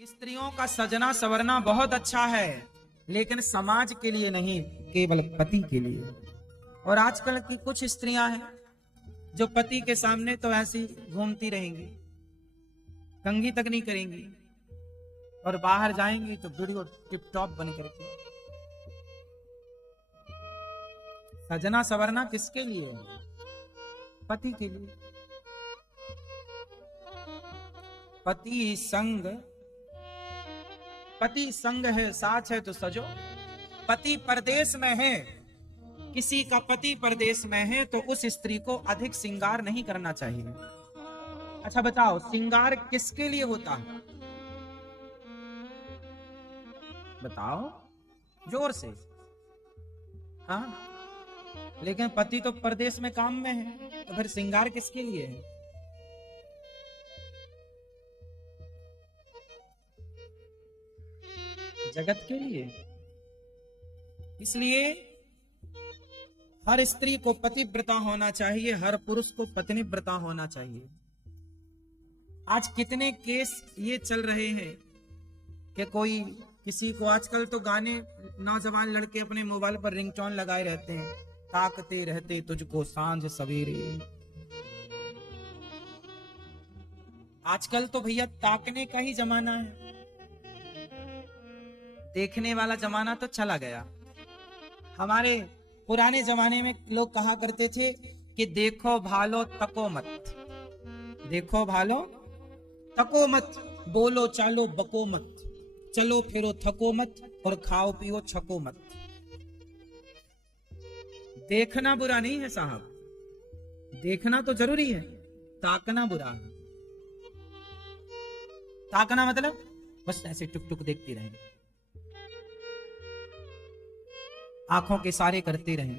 स्त्रियों का सजना संवरना बहुत अच्छा है, लेकिन समाज के लिए नहीं, केवल पति के लिए। और आजकल की कुछ स्त्रियां हैं जो पति के सामने तो ऐसी घूमती रहेंगी, कंघी तक नहीं करेंगी, और बाहर जाएंगी तो वीडियो टिप टॉप बन करके। सजना संवरना किसके लिए है? पति के लिए। पति संग है, साथ है तो सजो। पति परदेश में है, किसी का पति परदेश में है तो उस स्त्री को अधिक श्रृंगार नहीं करना चाहिए। अच्छा बताओ, श्रृंगार किसके लिए होता है? बताओ जोर से। हाँ, लेकिन पति तो परदेश में काम में है, तो फिर श्रृंगार किसके लिए है? जगत के लिए। इसलिए हर स्त्री को पतिव्रता होना चाहिए, हर पुरुष को पत्नीव्रता होना चाहिए। आज कितने केस ये चल रहे हैं कि कोई किसी को, आजकल तो गाने नौजवान लड़के अपने मोबाइल पर रिंगटोन लगाए रहते हैं, ताकते रहते तुझको सांझ सवेरे। आजकल तो भैया ताकने का ही जमाना है, देखने वाला जमाना तो चला गया। हमारे पुराने जमाने में लोग कहा करते थे कि देखो भालो तको मत, देखो भालो तको मत, बोलो चालो बको मत, चलो फिरो थको मत, और खाओ पियो छको मत। देखना बुरा नहीं है साहब, देखना तो जरूरी है, ताकना बुरा है। ताकना मतलब बस ऐसे टुक टुक देखती रहें, आंखों के सारे करते रहें,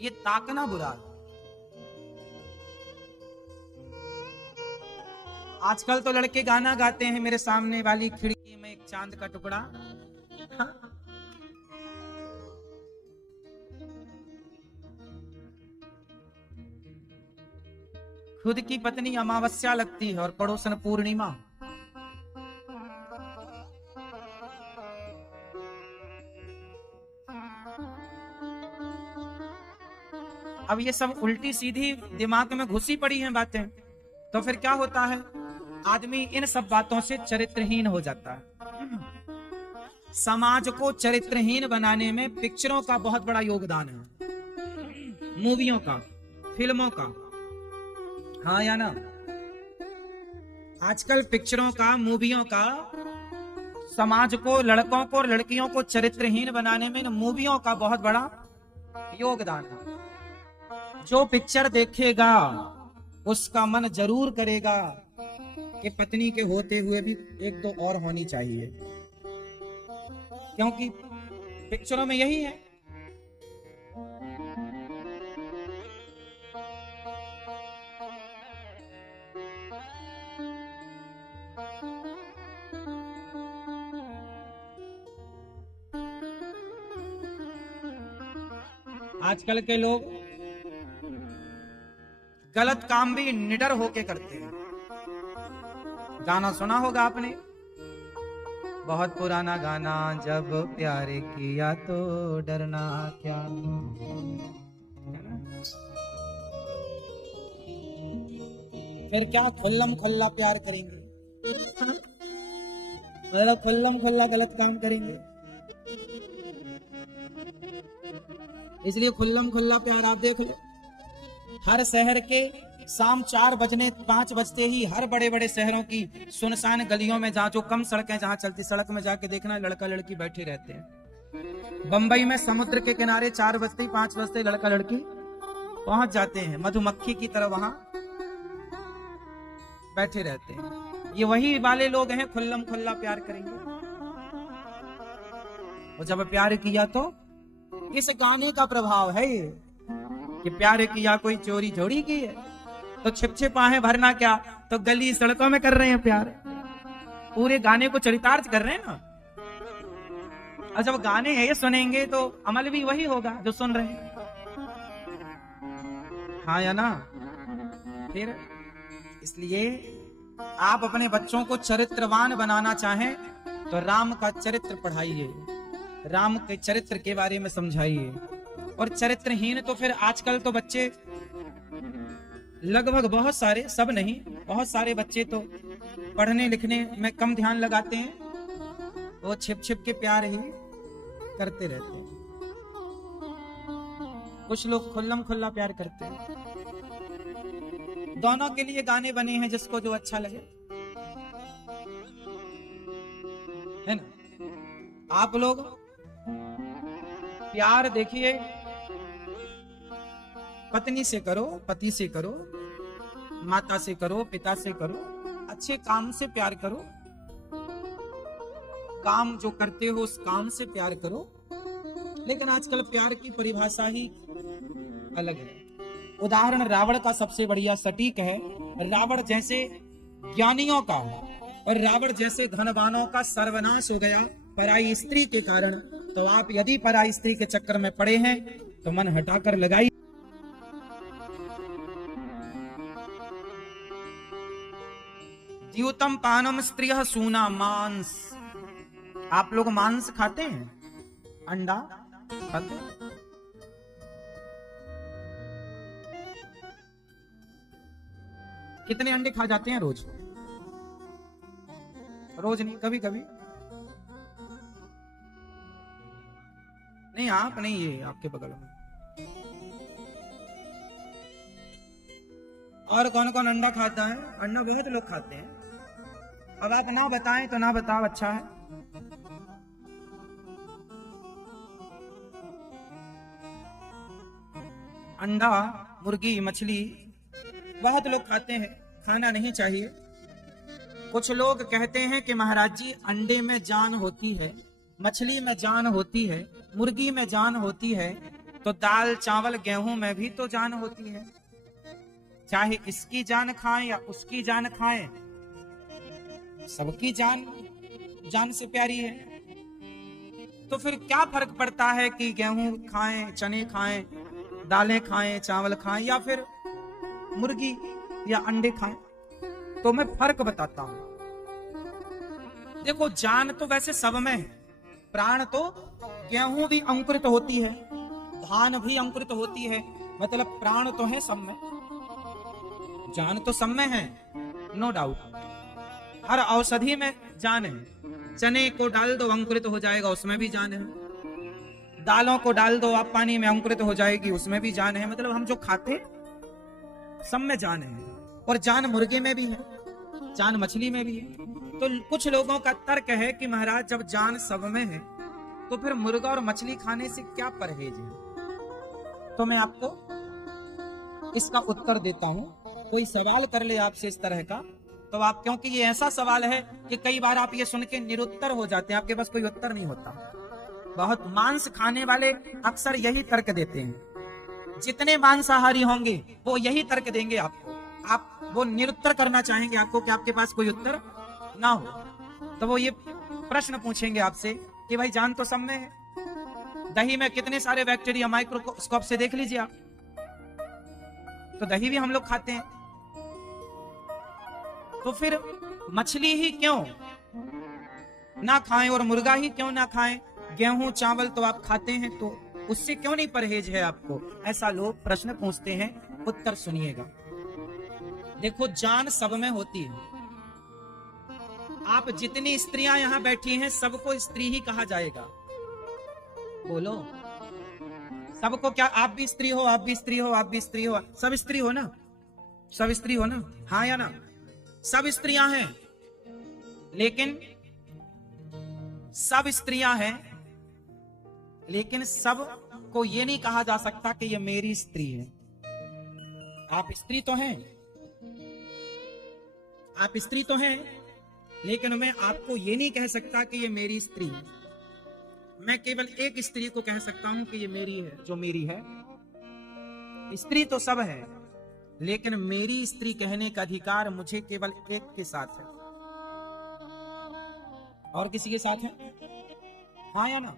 ये ताकना बुरा है। आजकल तो लड़के गाना गाते हैं, मेरे सामने वाली खिड़की में एक चांद का टुकड़ा। खुद की पत्नी अमावस्या लगती है और पड़ोसन पूर्णिमा। अब ये सब उल्टी सीधी दिमाग में घुसी पड़ी हैं बातें, तो फिर क्या होता है, आदमी इन सब बातों से चरित्रहीन हो जाता है। समाज को चरित्रहीन बनाने में पिक्चरों का बहुत बड़ा योगदान है, मूवियों का, फिल्मों का। हाँ या ना? आजकल पिक्चरों का, मूवियों का समाज को, लड़कों को और लड़कियों को चरित्रहीन बनाने में मूवियों का बहुत बड़ा योगदान है। जो पिक्चर देखेगा उसका मन जरूर करेगा कि पत्नी के होते हुए भी एक दो और होनी चाहिए, क्योंकि पिक्चरों में यही है। आजकल के लोग गलत काम भी निडर होके करते हैं। गाना सुना होगा आपने, बहुत पुराना गाना, जब प्यार किया तो डरना क्या। फिर क्या खुल्लम खुल्ला प्यार करेंगे, मतलब खुल्लम खुल्ला गलत काम करेंगे। इसलिए खुल्लम खुल्ला प्यार आप देख लो, हर शहर के शाम 4 बजने 5 बजते ही हर बड़े बड़े शहरों की सुनसान गलियों में, जहाँ जो कम सड़कें जहाँ चलती, सड़क में जाके देखना लड़का लड़की बैठे रहते हैं। बंबई में समुद्र के किनारे 4 बजते 5 बजते लड़का लड़की पहुंच जाते हैं, मधुमक्खी की तरह वहां बैठे रहते हैं। ये वही वाले लोग हैं, खुल्लम खुल्ला प्यार करेंगे। और जब प्यार किया तो, इस गाने का प्रभाव है ये कि प्यार किया कोई चोरी जोड़ी की है, तो छिप छिप आहें भरना क्या, तो गली सड़कों में कर रहे हैं प्यार। पूरे गाने को चरितार्थ कर रहे हैं ना। और जब गाने ये सुनेंगे तो अमल भी वही होगा जो सुन रहे हैं। हाँ या ना? फिर इसलिए आप अपने बच्चों को चरित्रवान बनाना चाहें तो राम का चरित्र पढ़ाइए, राम के चरित्र के बारे में समझाइए। और चरित्रहीन तो फिर आजकल तो बच्चे लगभग, बहुत सारे, सब नहीं, बहुत सारे बच्चे तो पढ़ने लिखने में कम ध्यान लगाते हैं, वो छिप छिप के प्यार ही करते रहते हैं। कुछ लोग खुल्लम खुल्ला प्यार करते हैं। दोनों के लिए गाने बने हैं, जिसको जो अच्छा लगे, है ना। आप लोग प्यार देखिए, पत्नी से करो, पति से करो, माता से करो, पिता से करो, अच्छे काम से प्यार करो, काम जो करते हो उस काम से प्यार करो। लेकिन आजकल प्यार की परिभाषा ही अलग है। उदाहरण रावण का सबसे बढ़िया सटीक है। रावण जैसे ज्ञानियों का और रावण जैसे धनवानों का सर्वनाश हो गया पराई स्त्री के कारण। तो आप यदि पराई स्त्री के चक्कर में पड़े हैं तो मन हटाकर लगाइए। द्यूतम पानम स्त्रियः सूना मांस। आप लोग मांस खाते हैं? अंडा खाते हैं? कितने अंडे खा जाते हैं रोज? रोज नहीं, कभी कभी नहीं। आप नहीं, ये आपके बगल में। और कौन कौन अंडा खाता है? अंडा बहुत लोग खाते हैं। अब आप ना बताएं तो ना बताओ, अच्छा है। अंडा, मुर्गी, मछली बहुत लोग खाते हैं, खाना नहीं चाहिए। कुछ लोग कहते हैं कि महाराज जी अंडे में जान होती है, मछली में जान होती है, मुर्गी में जान होती है, तो दाल चावल गेहूं में भी तो जान होती है। चाहे इसकी जान खाएं या उसकी जान खाएं, सबकी जान जान से प्यारी है। तो फिर क्या फर्क पड़ता है कि गेहूं खाएं, चने खाएं, दालें खाएं, चावल खाएं या फिर मुर्गी या अंडे खाएं? तो मैं फर्क बताता हूं। देखो, जान तो वैसे सब में है। प्राण तो गेहूं भी अंकुरित होती है, धान भी अंकुरित होती है, मतलब प्राण तो है सब में, जान तो सब में है, नो डाउट। हर औषधि में जान है। चने को डाल दो अंकुरित हो जाएगा, उसमें भी जान है। दालों को डाल दो आप पानी में, अंकुरित हो जाएगी, उसमें भी जान है। मतलब हम जो खाते सब में जान है। और जान मुर्गे में भी है, जान मछली में भी है। तो कुछ लोगों का तर्क है कि महाराज जब जान सब में है तो फिर मुर्गा और मछली खाने से क्या परहेज है? तो मैं आपको इसका उत्तर देता हूं। कोई सवाल कर ले आपसे इस तरह का तो आप, क्योंकि ये ऐसा सवाल है कि कई बार आप ये सुन के निरुत्तर हो जाते हैं, आपके पास कोई उत्तर नहीं होता। बहुत मांस खाने वाले अक्सर यही तर्क देते हैं। जितने मांसाहारी होंगे वो यही तर्क देंगे आपको। आप वो निरुत्तर करना चाहेंगे आपको कि आपके पास कोई उत्तर ना हो, तो वो ये प्रश्न पूछेंगे आपसे कि भाई जान तो सब में है। दही में कितने सारे बैक्टीरिया माइक्रोस्कोप से देख लीजिए आप, तो दही भी हम लोग खाते हैं। तो फिर मछली ही क्यों ना खाएं और मुर्गा ही क्यों ना खाएं? गेहूं चावल तो आप खाते हैं, तो उससे क्यों नहीं परहेज है आपको? ऐसा लोग प्रश्न पूछते हैं। उत्तर सुनिएगा। देखो, जान सब में होती है। आप जितनी स्त्रियां यहां बैठी हैं सबको स्त्री ही कहा जाएगा। बोलो, सबको क्या? आप भी स्त्री हो, आप भी स्त्री हो, आप भी स्त्री हो, सब स्त्री हो ना? सब स्त्री हो ना? हाँ या ना? सब स्त्रियां हैं, लेकिन सब स्त्रियां हैं, लेकिन सब को ये नहीं कहा जा सकता कि ये मेरी स्त्री है। आप स्त्री तो हैं, आप स्त्री तो हैं, लेकिन मैं आपको ये नहीं कह सकता कि ये मेरी स्त्री है। मैं केवल एक स्त्री को कह सकता हूं कि ये मेरी है, जो मेरी है। स्त्री तो सब है, लेकिन मेरी स्त्री कहने का अधिकार मुझे केवल एक के साथ है। और किसी के साथ है? हाँ या ना?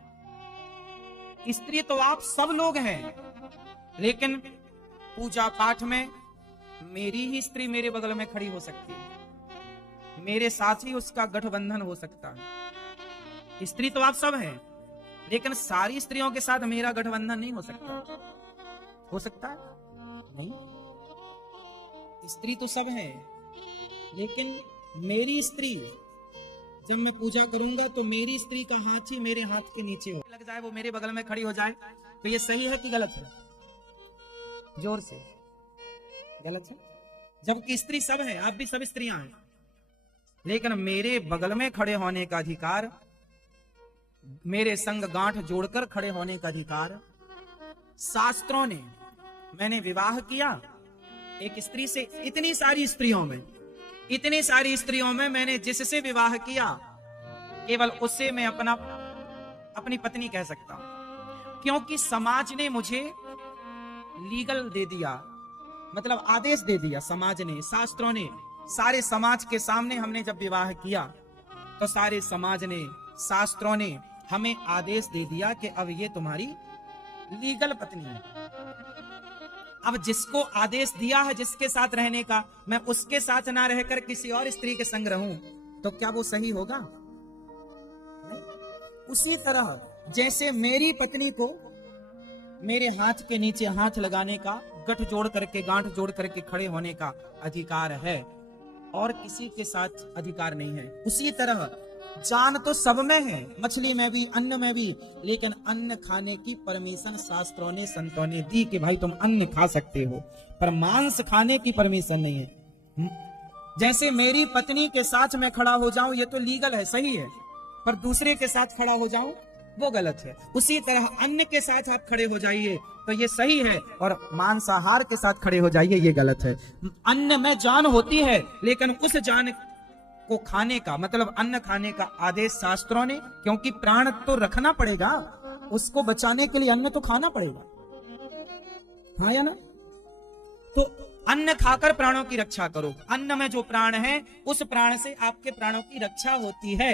स्त्री तो आप सब लोग हैं, लेकिन पूजा पाठ में मेरी ही स्त्री मेरे बगल में खड़ी हो सकती है। मेरे साथ ही उसका गठबंधन हो सकता है। स्त्री तो आप सब हैं, लेकिन सारी स्त्रियों के साथ मेरा गठबंधन नहीं हो सकता। हो सकता है? नहीं। स्त्री तो सब है, लेकिन मेरी स्त्री जब मैं पूजा करूंगा तो मेरी स्त्री का हाथ ही मेरे हाथ के नीचे हो लग जाए, वो मेरे बगल में खड़ी हो जाए, तो ये सही है कि गलत है? जोर से। गलत है। जबकि स्त्री सब है, आप भी सब स्त्रियां हैं, लेकिन मेरे बगल में खड़े होने का अधिकार, मेरे संग गांठ जोड़कर खड़े होने का अधिकार शास्त्रों ने, मैंने विवाह किया एक स्त्री से, इतनी सारी स्त्रियों में मैंने जिससे विवाह किया केवल उससे मैं अपनी पत्नी कह सकता हूं, क्योंकि समाज ने मुझे लीगल दे दिया, मतलब आदेश दे दिया समाज ने, शास्त्रों ने, सारे समाज के सामने हमने जब विवाह किया तो सारे समाज ने, शास्त्रों ने हमें आदेश दे दिया कि अब ये तुम्हारी लीगल पत्नी है। अब जिसको आदेश दिया है जिसके साथ रहने का, मैं उसके साथ ना रहकर किसी और स्त्री के संग रहूं तो क्या वो सही होगा? नहीं। उसी तरह जैसे मेरी पत्नी को मेरे हाथ के नीचे हाथ लगाने का, गठ जोड़ करके, गांठ जोड़ करके खड़े होने का अधिकार है, और किसी के साथ अधिकार नहीं है। उसी तरह जान तो सब में है, मछली में भी, अन्न में भी, लेकिन अन्न खाने की परमिशन शास्त्रों ने, संतों ने दी कि भाई तुम अन्न खा सकते हो, पर मांस खाने की परमिशन नहीं है। जैसे मेरी पत्नी के साथ मैं खड़ा हो जाऊं ये तो लीगल है, सही है, पर दूसरे के साथ खड़ा हो जाऊं वो गलत है। उसी तरह अन्न के साथ आप खड़े हो जाइए तो ये सही है, और मांसाहार के साथ खड़े हो जाइए ये गलत है। अन्न में जान होती है, लेकिन उस जान को खाने का, मतलब अन्न खाने का आदेश शास्त्रों ने, क्योंकि प्राण तो रखना पड़ेगा, उसको बचाने के लिए अन्न तो खाना पड़ेगा, हाँ या ना? तो अन्न खाकर प्राणों की रक्षा करो। अन्न में जो प्राण है उस प्राण से आपके प्राणों की रक्षा होती है,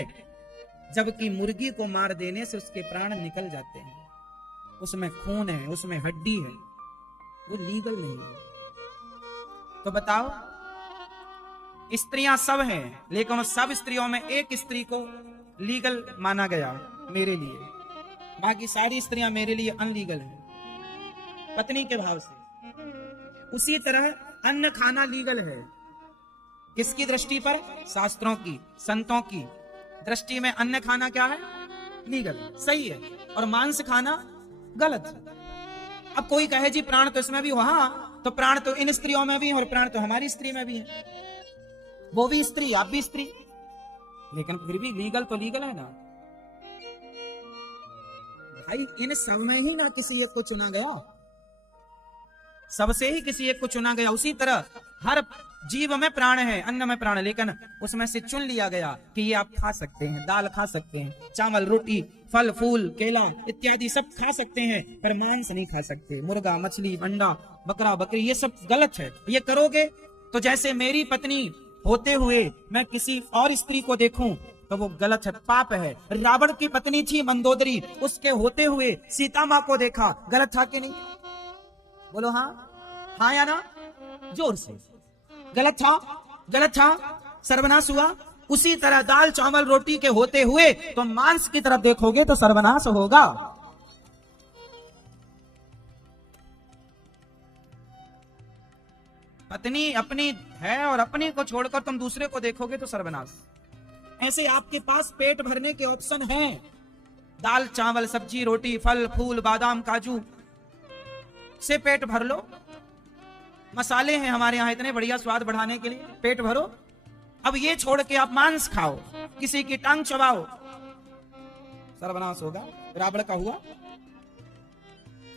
जबकि मुर्गी को मार देने से उसके प्राण निकल जाते हैं, उसमें खून है, उसमें हड्डी है, वो लीगल नहीं है। तो बताओ, स्त्रियां सब हैं, लेकिन सब स्त्रियों में एक स्त्री को लीगल माना गया मेरे लिए, बाकी सारी स्त्रियां मेरे लिए अनलीगल हैं, पत्नी के भाव से। उसी तरह अन्न खाना लीगल है, किसकी दृष्टि पर? शास्त्रों की, संतों की दृष्टि में अन्न खाना क्या है? लीगल, सही है, और मांस खाना गलत है। अब कोई कहे जी प्राण तो इसमें भी हो, हाँ, तो प्राण तो इन स्त्रियों में भी है और प्राण तो हमारी स्त्री में भी है, वो भी स्त्री, आप भी स्त्री, लेकिन फिर भी लीगल तो लीगल है ना भाई। इन सब में ही ना किसी एक को चुना गया, सबसे ही किसी एक को चुना गया। उसी तरह हर जीव में प्राण है, अन्न में प्राण, लेकिन उसमें से चुन लिया गया कि ये आप खा सकते हैं, दाल खा सकते हैं, चावल, रोटी, फल फूल, केला इत्यादि सब खा सकते हैं, पर मांस नहीं खा सकते। मुर्गा, मछली, अंडा, बकरा, बकरी, ये सब गलत है। ये करोगे तो जैसे मेरी पत्नी होते हुए मैं किसी और स्त्री को देखूं तो वो गलत है, पाप है। रावण की पत्नी थी मंदोदरी, उसके होते हुए सीता माँ को देखा, गलत था कि नहीं? बोलो हाँ, हाँ या ना? जोर से। गलत था, गलत था, सर्वनाश हुआ। उसी तरह दाल चावल रोटी के होते हुए तो मांस की तरफ देखोगे तो सर्वनाश होगा। पत्नी अपनी है और अपनी को छोड़कर तुम दूसरे को देखोगे तो सर्वनाश। ऐसे आपके पास पेट भरने के ऑप्शन हैं, दाल चावल सब्जी रोटी फल फूल बादाम काजू से पेट भर लो। मसाले हैं हमारे यहाँ इतने बढ़िया स्वाद बढ़ाने के लिए, पेट भरो। अब ये छोड़ के आप मांस खाओ, किसी की टांग चबाओ, सर्वनाश होगा। रावण का हुआ,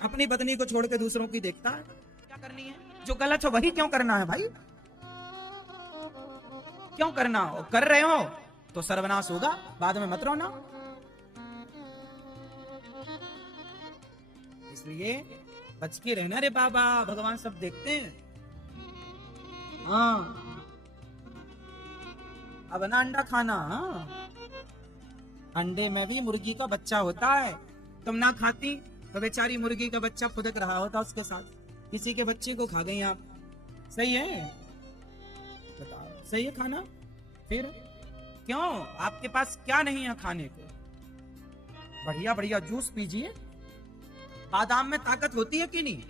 अपनी पत्नी को छोड़ के दूसरों की देखता है। क्या करनी है? जो गलत हो वही क्यों करना है भाई? क्यों करना हो? कर रहे हो तो सर्वनाश होगा, बाद में मत रोना। इसलिए बच के रहना रे बाबा, भगवान सब देखते हैं। हाँ, अब ना अंडा खाना। हाँ, अंडे में भी मुर्गी का बच्चा होता है, तुम ना खाती तो बेचारी मुर्गी का बच्चा फुदक रहा होता उसके साथ। किसी के बच्चे को खा गई आप, सही है? बताओ, सही है खाना? फिर क्यों? आपके पास क्या नहीं है खाने को? बढ़िया बढ़िया जूस पीजिए। बादाम में ताकत होती है कि नहीं?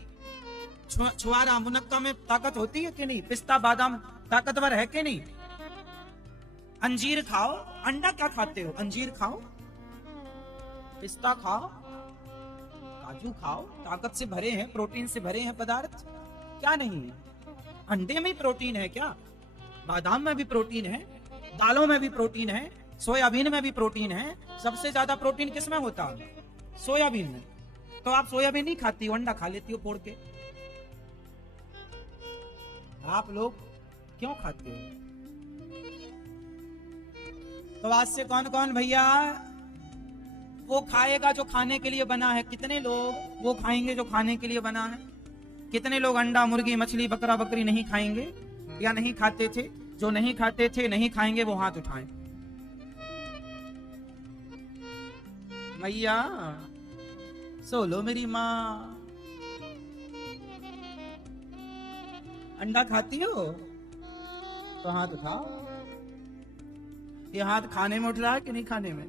छुआरा मुनक्का में ताकत होती है कि नहीं? पिस्ता बादाम ताकतवर है कि नहीं? अंजीर खाओ। अंडा क्या खाते हो? अंजीर खाओ, पिस्ता खाओ, काजू खाओ, ताकत से भरे हैं, प्रोटीन से भरे हैं पदार्थ। क्या नहीं है? अंडे में प्रोटीन है क्या? बादाम में भी प्रोटीन है, दालों में भी प्रोटीन है, सोयाबीन में भी प्रोटीन है। सबसे ज्यादा प्रोटीन किस में होता है? सोयाबीन में। तो आप सोयाबीन नहीं खाती हो, अंडा खा लेती हो फोड़ के। आप लोग क्यों खाते हो? तो आज से कौन कौन भैया वो खाएगा जो खाने के लिए बना है? कितने लोग वो खाएंगे जो खाने के लिए बना है? कितने लोग अंडा, मुर्गी, मछली, बकरा, बकरी नहीं खाएंगे या नहीं खाते थे? जो नहीं खाते थे, नहीं खाएंगे, वो हाथ उठाएं। मैया सोलो मेरी माँ। अंडा खाती हो तो हाथ उठाओ। ये हाथ खाने में उठ रहा है कि नहीं खाने में?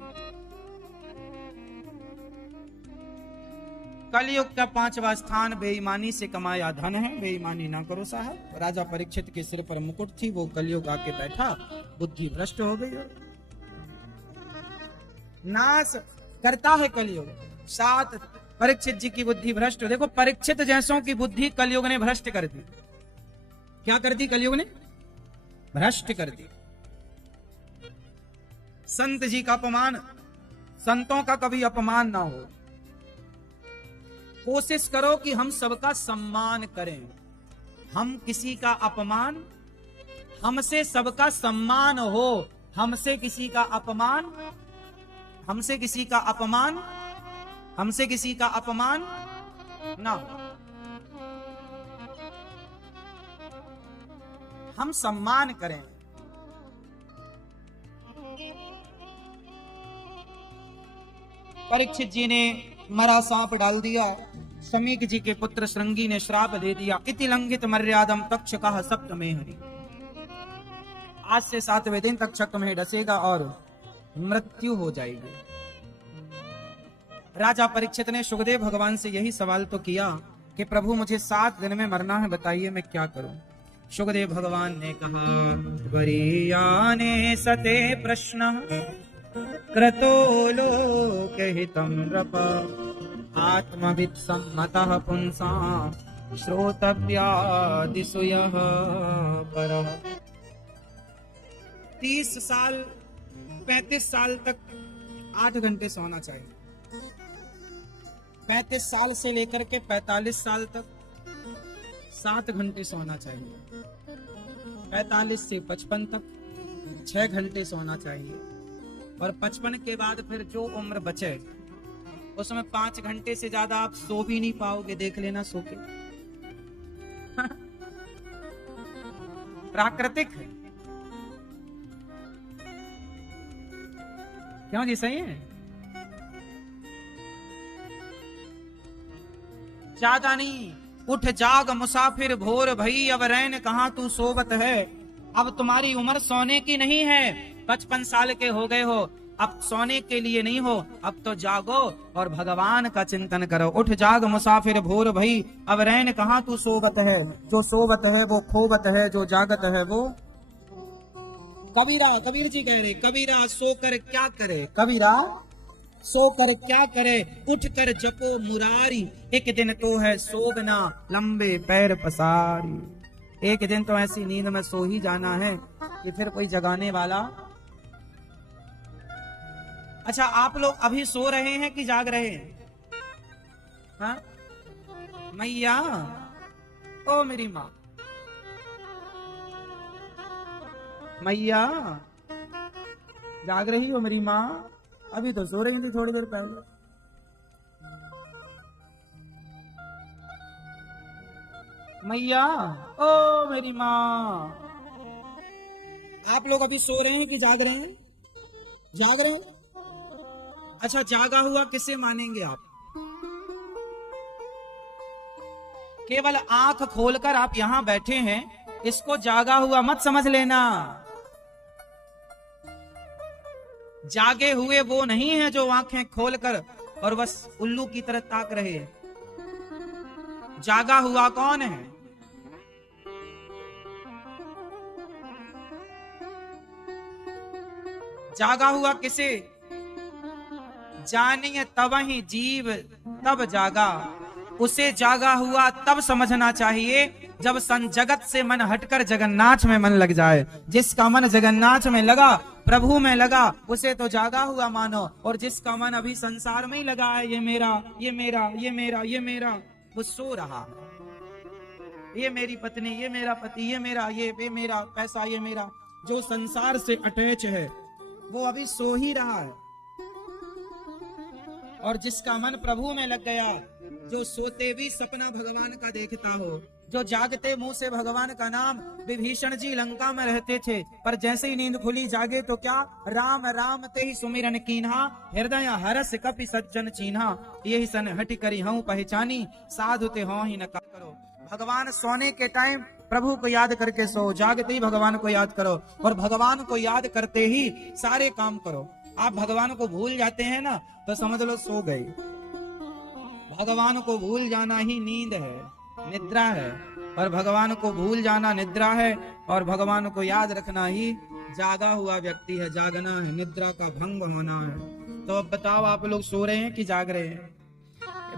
कलयुग का 5वां स्थान बेईमानी से कमाया धन है। बेईमानी ना करो साहब। राजा परीक्षित के सिर पर मुकुट थी, वो कलयुग आके बैठा, बुद्धि भ्रष्ट हो गई। नाश करता है कलयुग। सात परीक्षित जी की बुद्धि भ्रष्ट। देखो परीक्षित जैसों की बुद्धि कलयुग ने भ्रष्ट कर दी। क्या कर दी? कलयुग ने भ्रष्ट कर दी। संत जी का अपमान, संतों का कभी अपमान ना हो। कोशिश करो कि हम सबका सम्मान करें। हम किसी का अपमान, हमसे सबका सम्मान हो। हमसे किसी का अपमान, हमसे किसी का अपमान, हमसे किसी का अपमान ना हो। हम सम्मान करें। परीक्षित जी ने मरा सांप डाल दिया। समीक जी के पुत्र श्रृंगी ने श्राप दे दिया। इति लंघित मर्यादम तक्षकः सप्तमे हरि। आज से 7वें दिन तक्षक में डसेगा और मृत्यु हो जाएगी। राजा परीक्षित ने सुखदेव भगवान से यही सवाल तो किया कि प्रभु मुझे 7 दिन में मरना है, बताइए मैं क्या करूं? सुखदेव भगवान ने कहा, वरीयाने सते प्रश्न क्रतो लोकहितं नृप आत्मवित् सम्मतः पुंसां श्रोतव्यादिषु यः परः। 30 साल 35 साल तक 8 घंटे सोना चाहिए। 35 साल से लेकर के 45 साल तक 7 घंटे सोना चाहिए। 45 से 55 तक 6 घंटे सोना चाहिए। और 55 के बाद फिर जो उम्र बचे उसमें 5 घंटे से ज्यादा आप सो भी नहीं पाओगे। देख लेना सो के। प्राकृतिक है। क्यों जी? सही है। ज्यादा नहीं। उठ जाग मुसाफिर भोर भई, अब रैन कहां तू सोवत है। अब तुम्हारी उम्र सोने की नहीं है। 55 साल के हो गए हो, अब सोने के लिए नहीं हो। अब तो जागो और भगवान का चिंतन करो। उठ जाग मुसाफिर भोर भई, अब रैन कहां तू सोवत है। जो सोवत है वो खोवत है, जो जागत है वो। कबीरा, कबीर जी कह रहे, कबीरा सोकर क्या करे। कबीरा सोकर क्या करे, उठ कर जपो मुरारी। एक दिन तो है सोगना, लंबे पैर पसारी। एक दिन तो ऐसी नींद में सो ही जाना है कि फिर कोई जगाने वाला। अच्छा, आप लोग अभी सो रहे हैं कि जाग रहे हैं? हाँ मैया, ओ मेरी माँ मैया, जाग रही हो मेरी माँ? अभी तो सो रही थी थोड़ी देर पहले। मैया, ओ मेरी माँ। आप लोग अभी सो रहे हैं कि जाग रहे हैं? जाग रहे हैं। अच्छा, जागा हुआ किसे मानेंगे आप? केवल आंख खोलकर आप यहां बैठे हैं, इसको जागा हुआ मत समझ लेना। जागे हुए वो नहीं है जो आंखें खोलकर और बस उल्लू की तरह ताक रहे हैं। जागा हुआ कौन है? जागा हुआ किसे जानिए तब ही जीव तब जागा। उसे जागा हुआ तब समझना चाहिए जब जगत से मन हटकर जगन्नाथ में मन लग जाए। जिसका मन जगन्नाथ में लगा, प्रभु में लगा, उसे तो जागा हुआ मानो। और जिसका मन अभी संसार में ही लगा है, ये मेरा, ये मेरा, ये मेरा, ये मेरा, वो सो रहा। ये मेरी पत्नी, ये मेरा पति, ये मेरा, ये मेरा पैसा, ये मेरा, जो संसार से अटैच है वो अभी सो ही रहा है। और जिसका मन प्रभु में लग गया, जो सोते भी सपना भगवान का देखता हो, जो जागते मुंह से भगवान का नाम, विभीषण जी लंका में रहते थे पर जैसे ही नींद खुली जागे तो क्या, राम राम ते ही सुमिरन कीन्हा, हृदय हरस कपि सज्जन चीन्हा, यही सन हटि करी हूं पहचानी, साधु ते हों ही न करो। भगवान सोने के टाइम प्रभु को याद करके सो, जागते ही भगवान को याद करो और भगवान को याद करते ही सारे काम करो। आप भगवान को भूल जाते हैं ना तो समझ लो सो गए। भगवान को भूल जाना ही नींद है, निद्रा है। और भगवान को भूल जाना निद्रा है और भगवान को याद रखना ही जागा हुआ व्यक्ति है। जागना है, निद्रा का भंग होना है। तो अब बताओ, आप लोग सो रहे हैं कि जाग रहे हैं?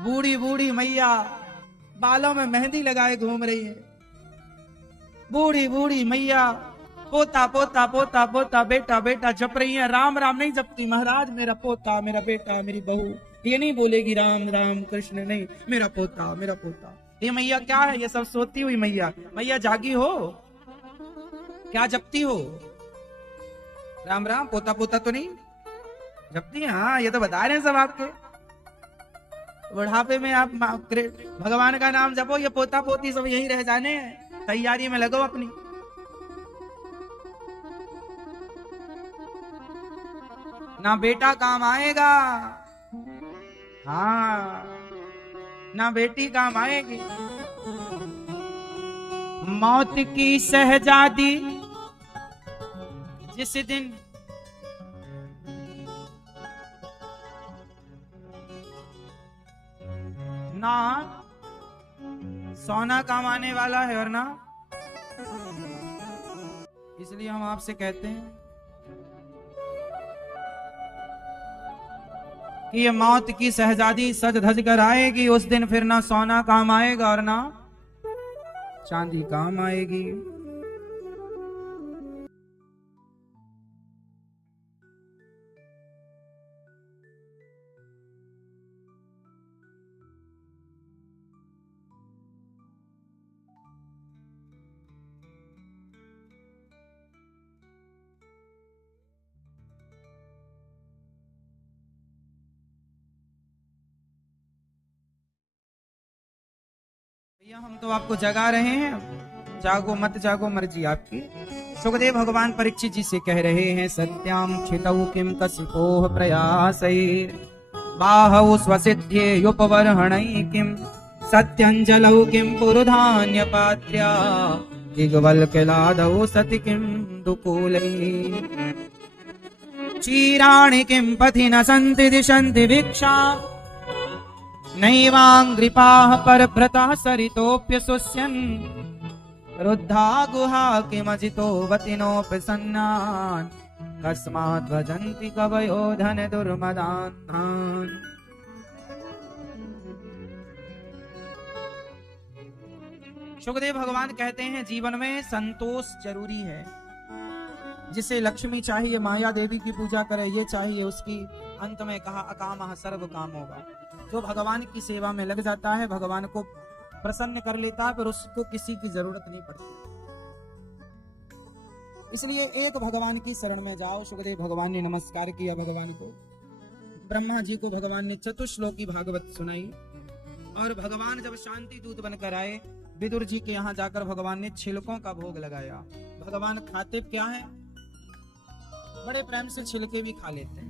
बूढ़ी बूढ़ी मैया बालों में मेहंदी लगाए घूम रही है। बूढ़ी बूढ़ी मैया पोता पोता पोता पोता बेटा बेटा जप रही है। राम राम नहीं जपती, महाराज मेरा पोता, मेरा बेटा, मेरी बहू। ये नहीं बोलेगी राम राम कृष्ण, नहीं, मेरा पोता, मेरा पोता। ये मैया क्या है? ये सब सोती हुई मैया। मैया जागी हो क्या? जपती हो? राम राम पोता पोता तो नहीं जपती? हाँ, ये तो बता रहे हैं सब आपके। बुढ़ापे में आप भगवान का नाम जपो, ये पोता पोती सब यही रह जाने हैं। तैयारी में लगो अपनी। ना बेटा काम आएगा, हाँ, ना बेटी काम आएगी। मौत की शहजादी जिस दिन ना सोना काम आने वाला है और ना, इसलिए हम आपसे कहते हैं कि ये मौत की शहजादी सज धज कर आएगी। उस दिन फिर ना सोना काम आएगा और ना चांदी काम आएगी। भैया हम तो आपको जगा रहे हैं, जागो मत जागो मर्जी आपकी। सुखदेव भगवान परीक्षित जी से कह रहे हैं, सत्याम क्षितौ किम कसिपोह प्रयासैर् बाहौ स्वसिद्ध्येयुपवर्हणै किम सत्यंजलौ किम पुरुधान्य पात्र्या दिग्वल्क्यलादौ सति किम दुकूलै चीराणि किम पथि न सन्ति दिशन्ति भिक्षा नैवांग्रिपाः परभृतः सरितोऽप्यशुष्यन् रुद्धा गुहा किमजितो वतिनोऽपि सन्नान् कस्मात् भजन्ति कवयो धन दुर्मदान्तान्। सुखदेव भगवान कहते हैं जीवन में संतोष जरूरी है। जिसे लक्ष्मी चाहिए माया देवी की पूजा करे, ये चाहिए उसकी। अंत में कहा अकामः सर्व काम होगा। जो भगवान की सेवा में लग जाता है, भगवान को प्रसन्न कर लेता है, फिर उसको किसी की जरूरत नहीं पड़ती। इसलिए एक भगवान की शरण में जाओ। सुखदेव भगवान ने नमस्कार किया भगवान को। ब्रह्मा जी को भगवान ने चतुश्लोकी भागवत सुनाई और भगवान जब शांति दूत बनकर आए, विदुर जी के यहाँ जाकर भगवान ने छिलकों का भोग लगाया। भगवान खाते क्या है? बड़े प्रेम से छिलके भी खा लेते हैं।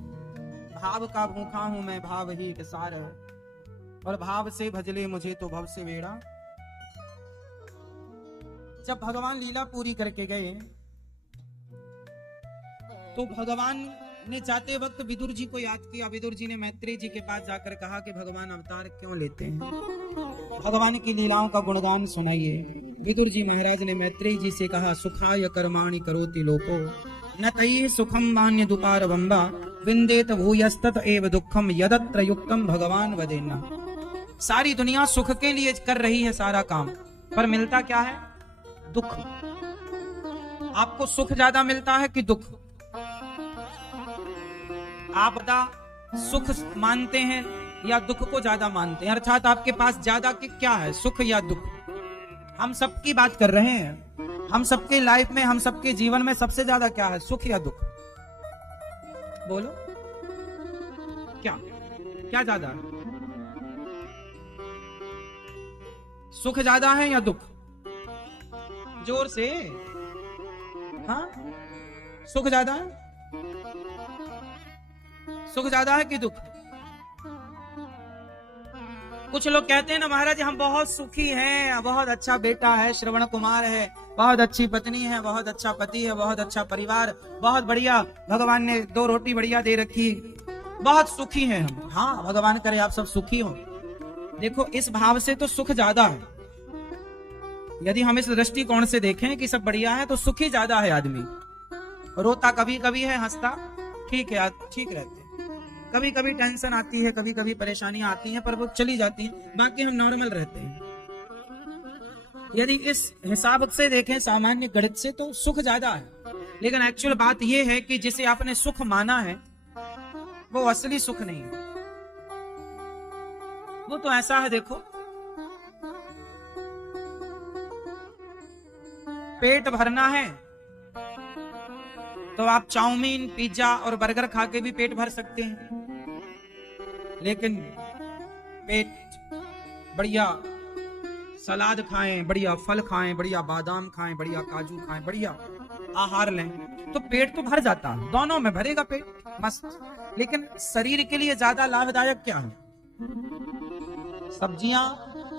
भाव का भूखा हूं मैं, भाव ही के सार है, और भाव से भजले मुझे तो भव से बेड़ा। जब भगवान लीला पूरी करके गए तो भगवान ने जाते वक्त विदुर जी को याद किया। विदुर जी ने मैत्रेय जी के पास जाकर कहा कि भगवान अवतार क्यों लेते हैं, भगवान की लीलाओं का गुणगान सुनाइए। विदुर जी महाराज ने मैत्रेय जी से कहा, सुखाय कर्माणि करोति लोको न तैः सुखम वान्य दुपार बंबा विंदेत भूयस्तत एव दुखम यदत्र युक्तम भगवान वदेना। सारी दुनिया सुख के लिए कर रही है सारा काम, पर मिलता क्या है? दुख। आपको सुख ज्यादा मिलता है कि दुख? आप बता, सुख मानते हैं या दुख को ज्यादा मानते हैं? अर्थात आपके पास ज्यादा की क्या है, सुख या दुख? हम सबकी बात कर रहे हैं। हम सबके लाइफ में, हम सबके जीवन में सबसे ज्यादा क्या है, सुख या दुख? बोलो, क्या क्या ज्यादा है? सुख ज्यादा है या दुख? जोर से। हाँ, सुख ज्यादा है? सुख ज्यादा है कि दुख? कुछ लोग कहते हैं ना, महाराज हम बहुत सुखी हैं, बहुत अच्छा बेटा है, श्रवण कुमार है, बहुत अच्छी पत्नी है, बहुत अच्छा पति है, बहुत अच्छा परिवार, बहुत बढ़िया, भगवान ने 2 रोटी बढ़िया दे रखी, बहुत सुखी हैं हम। हाँ, भगवान करे आप सब सुखी हो। देखो, इस भाव से तो सुख ज्यादा है। यदि हम इस दृष्टिकोण से देखें कि सब बढ़िया है, तो सुखी ज्यादा है आदमी। रोता कभी कभी है, हंसता ठीक है, ठीक रहते। कभी कभी टेंशन आती है, कभी कभी परेशानियां आती हैं, पर वो चली जाती हैं, बाकी हम नॉर्मल रहते हैं। यदि इस हिसाब से देखें, सामान्य गणित से, तो सुख ज्यादा है। लेकिन एक्चुअल बात यह है कि जिसे आपने सुख माना है वो असली सुख नहीं है। वो तो ऐसा है, देखो, पेट भरना है तो आप चाउमीन, पिज्जा और बर्गर खा के भी पेट भर सकते हैं, लेकिन पेट बढ़िया सलाद खाएं, बढ़िया फल खाएं, बढ़िया बादाम खाएं, बढ़िया काजू खाएं, बढ़िया आहार लें, तो पेट तो भर जाता है, दोनों में भरेगा पेट मस्त। लेकिन शरीर के लिए ज्यादा लाभदायक क्या है? सब्जियां,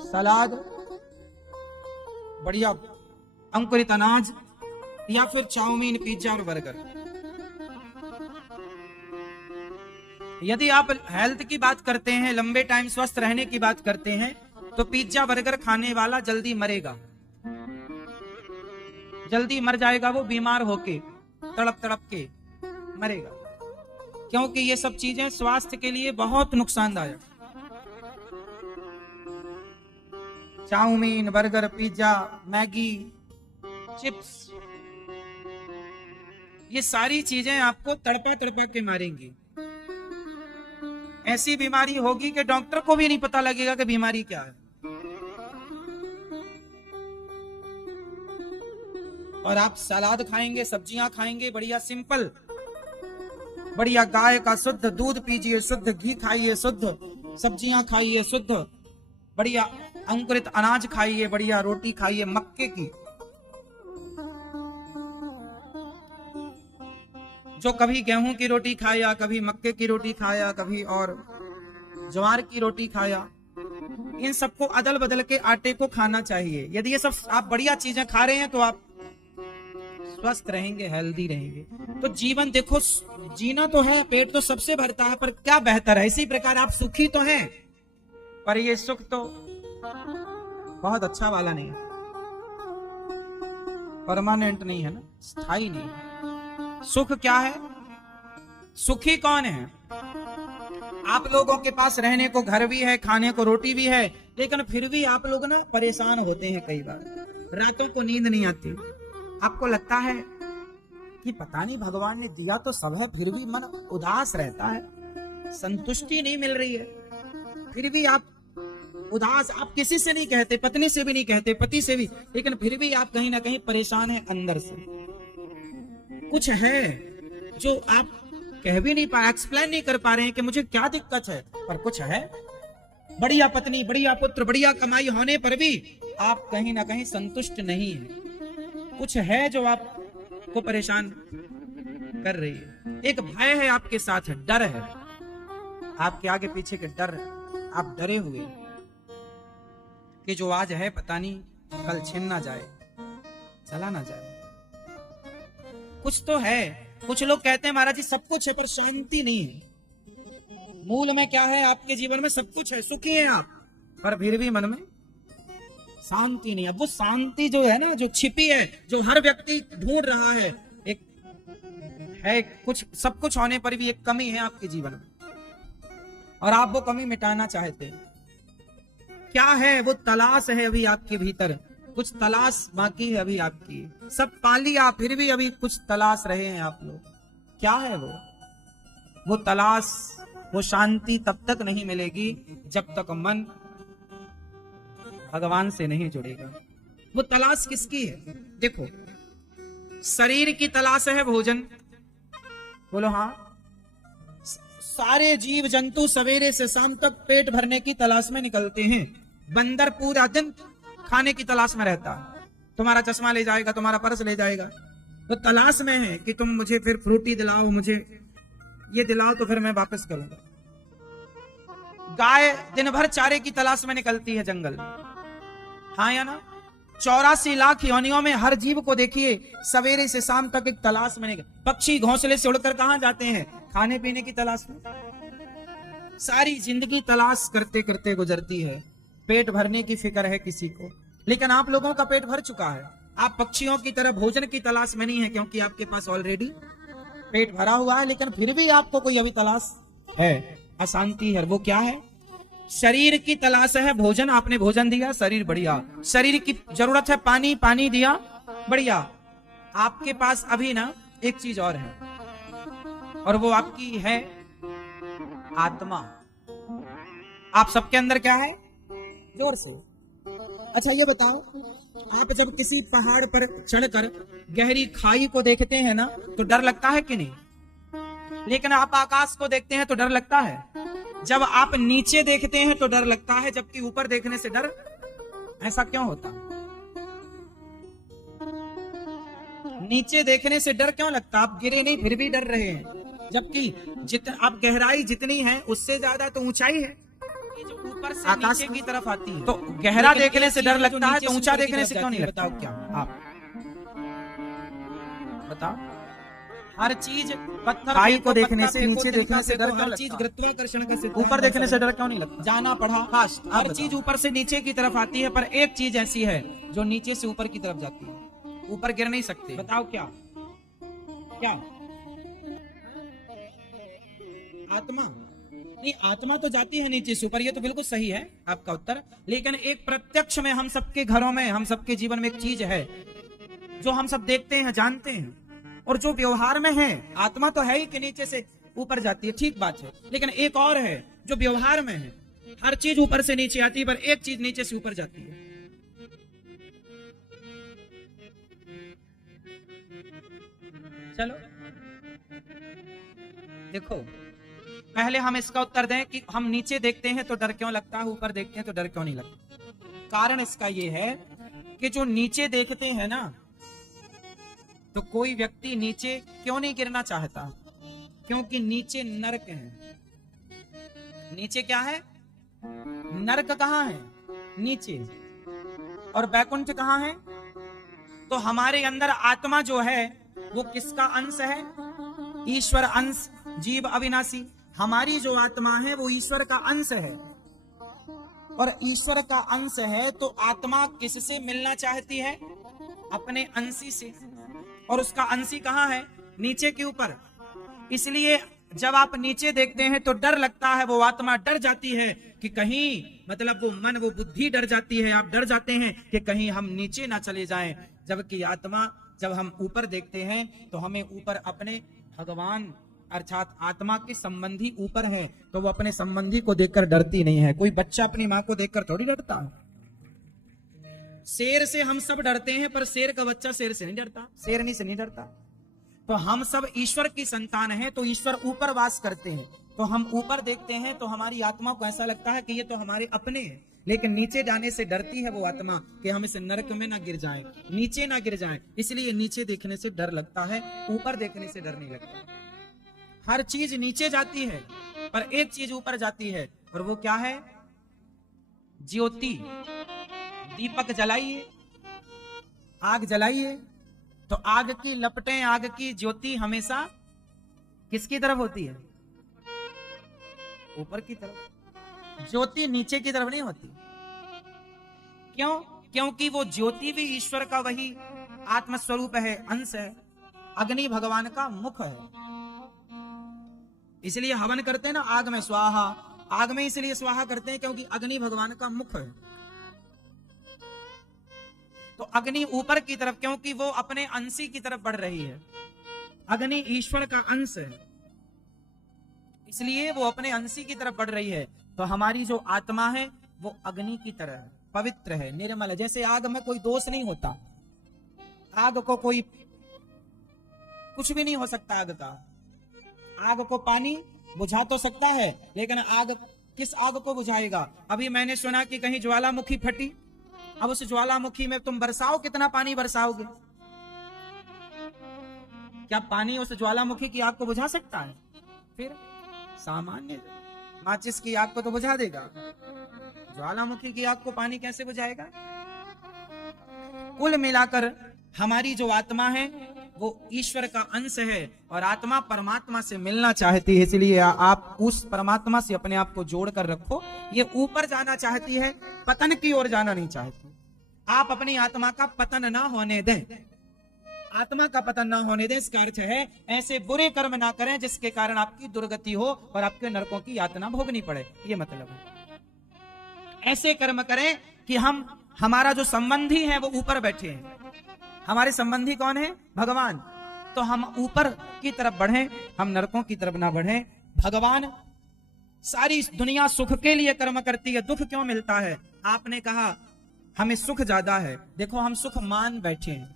सलाद, बढ़िया अंकुरित अनाज, या फिर चाउमीन, पिज्जा और बर्गर? यदि आप हेल्थ की बात करते हैं, लंबे टाइम स्वस्थ रहने की बात करते हैं, तो पिज्जा बर्गर खाने वाला जल्दी मरेगा, जल्दी मर जाएगा। वो बीमार होके तड़प तड़प के मरेगा, क्योंकि ये सब चीजें स्वास्थ्य के लिए बहुत नुकसानदायक। Chow mein, burger, pizza, Maggi, chips, ये सारी चीजें आपको तड़पा तड़पा के मारेंगी। ऐसी बीमारी होगी कि डॉक्टर को भी नहीं पता लगेगा कि बीमारी क्या है। और आप सलाद खाएंगे, सब्जियां खाएंगे, बढ़िया सिंपल, बढ़िया गाय का शुद्ध दूध पीजिए, शुद्ध घी खाइए, शुद्ध सब्जियां खाइए, शुद्ध बढ़िया अंकुरित अनाज खाइए, बढ़िया रोटी खाइए मक्के की। जो कभी गेहूं की रोटी खाया, कभी मक्के की रोटी खाया, कभी और ज्वार की रोटी खाया, इन सबको अदल बदल के आटे को खाना चाहिए। यदि ये सब आप बढ़िया चीजें खा रहे हैं तो आप स्वस्थ रहेंगे, हेल्दी रहेंगे। तो जीवन देखो, जीना तो है, पेट तो सबसे भरता है, पर क्या बेहतर है? इसी प्रकार आप सुखी तो हैं, पर ये सुख तो बहुत अच्छा वाला नहीं है, परमानेंट नहीं है ना, स्थायी नहीं है। सुख क्या है? सुखी कौन है? आप लोगों के पास रहने को घर भी है, खाने को रोटी भी है, लेकिन फिर भी आप लोग ना परेशान होते हैं। कई बार रातों को नींद नहीं आती, आपको लगता है कि पता नहीं भगवान ने दिया तो सब है, फिर भी मन उदास रहता है, संतुष्टि नहीं मिल रही है, फिर भी आप उदास। आप किसी से नहीं कहते, पत्नी से भी नहीं कहते, पति से भी, लेकिन फिर भी आप कहीं ना कहीं परेशान हैं अंदर से। कुछ है जो आप कह भी नहीं पा, एक्सप्लेन नहीं कर पा रहे हैं कि मुझे क्या दिक्कत है, पर कुछ है। बढ़िया पत्नी, बढ़िया पुत्र, बढ़िया कमाई होने पर भी आप कहीं ना कहीं संतुष्ट नहीं है। कुछ है जो आपको परेशान कर रही है। एक भय है आपके साथ, डर है आपके आगे पीछे के डर है। आप डरे हुए कि जो आज है पता नहीं कल छिन ना जाए, चला ना जाए। कुछ तो है कुछ लोग कहते हैं महाराज जी सब कुछ है पर शांति नहीं है। मूल में क्या है? आपके जीवन में सब कुछ है, सुखी है आप, पर फिर भी मन में शांति नहीं है। वो शांति जो है ना, जो छिपी है, जो हर व्यक्ति ढूंढ रहा है, एक है कुछ, सब कुछ होने पर भी एक कमी है आपके जीवन में और आप वो कमी मिटाना चाहते हैं। क्या है? वो तलाश है अभी आपके भीतर, कुछ तलाश बाकी है अभी आपकी। सब पा लिया फिर भी अभी कुछ तलाश रहे हैं आप लोग। क्या है वो तलाश, वो शांति तब तक नहीं मिलेगी जब तक मन भगवान से नहीं जुड़ेगा। वो तलाश किसकी है? देखो, शरीर की तलाश है भोजन, बोलो हाँ। सारे जीव जंतु सवेरे से शाम तक पेट भरने की तलाश में निकलते हैं। बंदर पूरा दिन खाने की तलाश में रहता है, तुम्हारा चश्मा ले जाएगा, तुम्हारा पर्स ले जाएगा, तो तलाश में है कि तुम मुझे फिर फ्रूटी दिलाओ, मुझे ये दिलाओ तो फिर मैं वापस करूंगा। गाय दिन भर चारे की तलाश में निकलती है जंगल, हाँ या ना? 84 लाख योनियों में हर जीव को देखिए सवेरे से शाम तक एक तलाश में निकल। पक्षी घोंसले से उड़कर कहां जाते हैं? खाने पीने की तलाश में। सारी जिंदगी तलाश करते करते गुजरती है, पेट भरने की फिक्र है किसी को, लेकिन आप लोगों का पेट भर चुका है। आप पक्षियों की तरह भोजन की तलाश में नहीं है, क्योंकि आपके पास ऑलरेडी पेट भरा हुआ है, लेकिन फिर भी आपको कोई अभी तलाश है, अशांति है। वो क्या है? शरीर की तलाश है भोजन, आपने भोजन दिया, शरीर बढ़िया। शरीर की जरूरत है पानी, पानी दिया, बढ़िया। आपके पास अभी ना एक चीज और है, और वो आपकी है आत्मा। आप सबके अंदर क्या है? जोर से। अच्छा ये बताओ, आप जब किसी पहाड़ पर चढ़कर गहरी खाई को देखते हैं ना, तो डर लगता है कि नहीं? लेकिन आप आकाश को देखते हैं तो डर लगता है। जब आप नीचे देखते हैं तो डर लगता है, जबकि ऊपर देखने से डर, ऐसा क्यों होता? नीचे देखने से डर क्यों लगता? आप गिरे नहीं फिर भी डर रहे हैं, जबकि आप गहराई जितनी है उससे ज्यादा तो ऊंचाई है, जो ऊपर से नीचे की तरफ आती है। तो गहरा देखने से डर लगता है, तो ऊंचा देखने से क्यों नहीं लगता? बताओ क्या आप बताओ। हर चीज पत्थर खाई को देखने से, नीचे देखने से डर क्यों लगता? चीज गुरुत्वाकर्षण का सिद्धांत, ऊपर देखने से डर क्यों नहीं लगता? जाना पढ़ा फास्ट। हर चीज ऊपर से नीचे की तरफ आती है, पर एक चीज ऐसी है जो नीचे से ऊपर की तरफ जाती है, ऊपर गिर नहीं सकते। बताओ क्या? क्या? आत्मा। नहीं, आत्मा तो जाती है नीचे से ऊपर, ये तो बिल्कुल सही है आपका उत्तर। लेकिन एक प्रत्यक्ष में हम सबके घरों में, हम सबके जीवन में एक चीज है जो हम सब देखते हैं, जानते हैं, और जो व्यवहार में है। आत्मा तो है ही कि नीचे से ऊपर जाती है, ठीक बात है, लेकिन एक और है जो व्यवहार में है। हर चीज ऊपर से नीचे आती है, पर एक चीज नीचे से ऊपर जाती है। चलो देखो, पहले हम इसका उत्तर दें कि हम नीचे देखते हैं तो डर क्यों लगता है, ऊपर देखते हैं तो डर क्यों नहीं लगता। कारण इसका यह है कि जो नीचे देखते हैं ना, तो कोई व्यक्ति नीचे क्यों नहीं गिरना चाहता? क्योंकि नीचे नरक है। नीचे क्या है? नरक कहां है? नीचे। और बैकुंठ कहां है? तो हमारे अंदर आत्मा जो है वो किसका अंश है? ईश्वर अंश, जीव अविनाशी। हमारी जो आत्मा है वो ईश्वर का अंश है, और ईश्वर का अंश है तो आत्मा किससे मिलना चाहती है? अपने अंशी से। और उसका अंशी कहां है? नीचे के ऊपर। इसलिए जब आप नीचे देखते हैं तो डर लगता है, वो आत्मा डर जाती है कि कहीं, मतलब वो मन, वो बुद्धि डर जाती है, आप डर जाते हैं कि कहीं हम नीचे ना चले जाएं। जबकि आत्मा, जब हम ऊपर देखते हैं तो हमें ऊपर अपने भगवान अर्थात आत्मा के संबंधी ऊपर है, तो वो अपने संबंधी को देखकर डरती नहीं है। कोई बच्चा अपनी माँ को देखकर थोड़ी डरता है। शेर से हम सब डरते हैं, पर शेर का बच्चा शेर से नहीं डरता, शेरनी से नहीं डरता। तो हम सब ईश्वर की संतान हैं, तो ईश्वर ऊपर वास करते हैं, तो हम ऊपर देखते हैं तो हमारी आत्मा को ऐसा लगता है कि ये तो हमारे अपने हैं। लेकिन नीचे जाने से डरती है वो आत्मा कि हम इस नरक में ना गिर जाएं, नीचे ना गिर जाएं। इसलिए नीचे देखने से डर लगता है, ऊपर देखने से डर नहीं लगता। हर चीज नीचे जाती है, पर एक चीज ऊपर जाती है, और वो क्या है? ज्योति। दीपक जलाइए, आग जलाइए, तो आग की लपटें, आग की ज्योति हमेशा किसकी तरफ होती है? ऊपर की तरफ। ज्योति नीचे की तरफ नहीं होती। क्यों? क्योंकि वो ज्योति भी ईश्वर का वही आत्मस्वरूप है, अंश है। अग्नि भगवान का मुख है। इसलिए हवन करते हैं ना, आग में स्वाहा। आग में इसलिए स्वाहा करते हैं क्योंकि अग्नि भगवान का मुख है। तो अग्नि ऊपर की तरफ, क्योंकि वो अपने अंशी की तरफ बढ़ रही है। अग्नि ईश्वर का अंश है, इसलिए वो अपने अंशी की तरफ बढ़ रही है। तो हमारी जो आत्मा है वो अग्नि की तरह है, पवित्र है, निर्मल है। जैसे आग में कोई दोष नहीं होता, आग को कोई कुछ भी नहीं हो सकता। आग का, आग को पानी बुझा तो सकता है, लेकिन आग किस आग को बुझाएगा? अभी मैंने सुना कि कहीं ज्वालामुखी फटी। अब उस ज्वालामुखी में तुम बरसाओ, कितना पानी बरसाओगे? क्या पानी उस ज्वालामुखी की आग को बुझा सकता है? फिर सामान्य माचिस की आग को तो बुझा देगा, ज्वालामुखी की आग को पानी कैसे बुझाएगा? कुल मिलाकर हमारी जो आत्मा है वो ईश्वर का अंश है और आत्मा परमात्मा से मिलना चाहती है। इसलिए आप उस परमात्मा से अपने आप को जोड़ कर रखो। ये ऊपर जाना चाहती है, पतन की ओर जाना नहीं चाहती। आप अपनी आत्मा का पतन ना होने दें, आत्मा का पतन ना होने दें। इसका अर्थ है ऐसे बुरे कर्म ना करें जिसके कारण आपकी दुर्गति हो और आपके नरकों की यातना भोगनी पड़े। ये मतलब है ऐसे कर्म करें कि हमारा जो संबंधी है वो ऊपर बैठे हैं। हमारे संबंधी कौन है? भगवान। तो हम ऊपर की तरफ बढ़ें, हम नरकों की तरफ ना बढ़ें। भगवान सारी दुनिया सुख के लिए कर्म करती है, दुख क्यों मिलता है? आपने कहा हमें सुख ज्यादा है। देखो हम सुख मान बैठे हैं,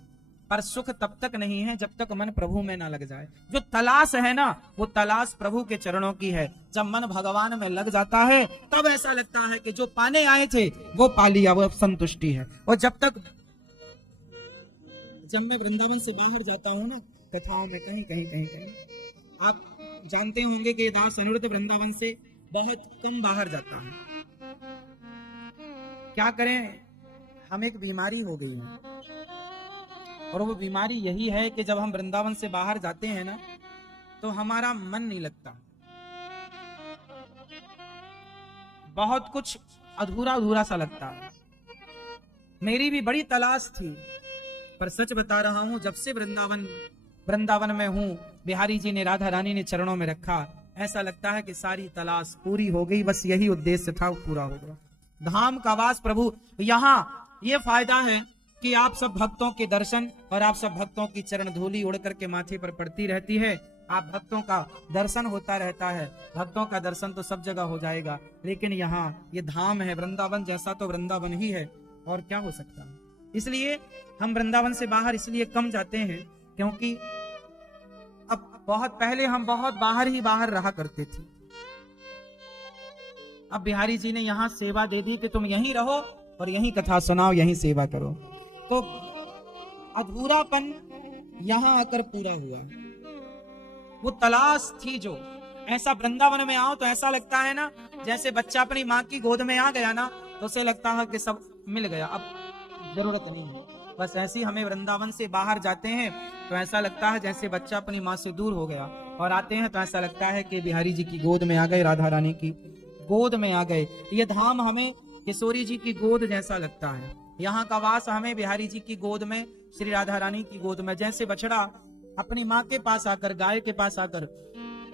पर सुख तब तक नहीं है जब तक मन प्रभु में ना लग जाए। जो तलाश है ना, वो तलाश प्रभु के चरणों की है। जब मन भगवान में लग जाता है तब ऐसा लगता है कि जो पाने आए थे वो पा लिया, वो संतुष्टि है। और जब मैं वृंदावन से बाहर जाता हूँ ना, कथाओं में कहीं कहीं कहीं कहीं, आप जानते होंगे कि दास अनिरुद्ध वृंदावन से बहुत कम बाहर जाता है। क्या करें, हमें एक बीमारी हो गई है, और वो बीमारी यही है कि जब हम वृंदावन से बाहर जाते हैं ना, तो हमारा मन नहीं लगता। बहुत कुछ अधूरा अधूरा सा लगता है। मेरी भी बड़ी तलाश थी, पर सच बता रहा हूं, जब से वृंदावन में हूं, बिहारी जी ने, राधा रानी ने चरणों में रखा, ऐसा लगता है कि सारी तलाश पूरी हो गई। बस यही उद्देश्य था, पूरा हो गया। धाम का वास प्रभु। यहाँ ये फायदा है कि आप सब भक्तों के दर्शन और आप सब भक्तों की चरण धूली उड़ करके माथे पर पड़ती रहती है। आप भक्तों का दर्शन होता रहता है। भक्तों का दर्शन तो सब जगह हो जाएगा, लेकिन यहाँ ये धाम है, वृंदावन जैसा तो वृंदावन ही है, और क्या हो सकता है। इसलिए हम वृंदावन से बाहर इसलिए कम जाते हैं क्योंकि अब बहुत पहले हम बहुत बाहर ही बाहर रहा करते थे। अब बिहारी जी ने यहाँ सेवा दे दी कि तुम यहीं रहो और यहीं कथा सुनाओ, यहीं सेवा करो। तो अधूरापन यहाँ आकर पूरा हुआ। वो तलाश थी जो, ऐसा वृंदावन में आओ तो ऐसा लगता है ना, जैसे बच्चा अपनी माँ की गोद में आ गया ना, तो उसे लगता है कि सब मिल गया, अब जरूरत नहीं है। बस ऐसे ही हमें वृंदावन से बाहर जाते हैं तो ऐसा लगता है जैसे बच्चा अपनी माँ से दूर हो गया, और आते हैं तो ऐसा लगता है कि बिहारी जी की गोद में आ गए, राधा रानी की गोद में आ गए। ये धाम हमें किशोरी जी की गोद जैसा लगता है। यहाँ का वास हमें बिहारी जी की गोद में, श्री राधा रानी की गोद में, जैसे बछड़ा अपनी माँ के पास आकर, गाय के पास आकर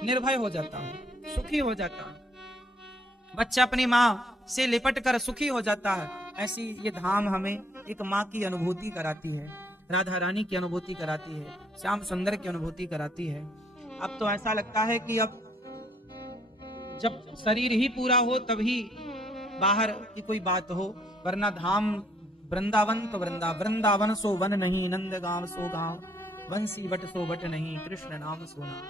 निर्भय हो जाता है, सुखी हो जाता है, बच्चा अपनी माँ से लिपट कर सुखी हो जाता है। ऐसी ये धाम हमें एक माँ की अनुभूति कराती है, राधा रानी की अनुभूति कराती है, श्याम सुंदर की अनुभूति कराती है। अब तो ऐसा लगता है कि अब जब शरीर ही पूरा हो तभी बाहर की कोई बात हो, वरना धाम वृंदावन तो वृंदावन सो वन नहीं, नंद गांव सो गांव, बंसी बट सो बट नहीं, कृष्ण नाम सो नाम।